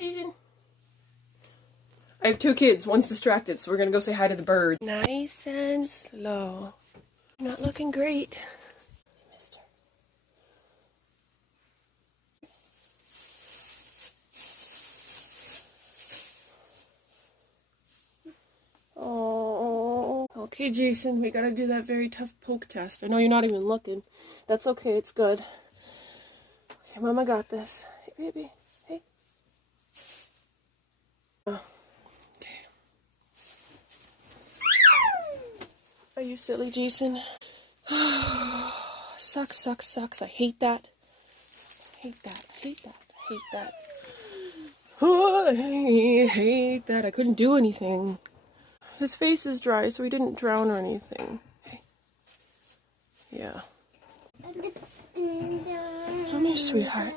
Jason. I have 2 kids. One's distracted, so we're gonna go say hi to the bird. Nice and slow. Not looking great. Mister. Oh. Okay, Jason, we gotta do that very tough poke test. I know you're not even looking. That's okay, it's good. Okay, Mama got this. Hey, baby. Hey. Oh. Are you silly, Jason? Sucks, sucks, sucks. I hate that. Hate that. Hate that. Hate that. Oh, I hate that. I couldn't do anything. His face is dry, so he didn't drown or anything. Hey. Yeah. Come here, sweetheart.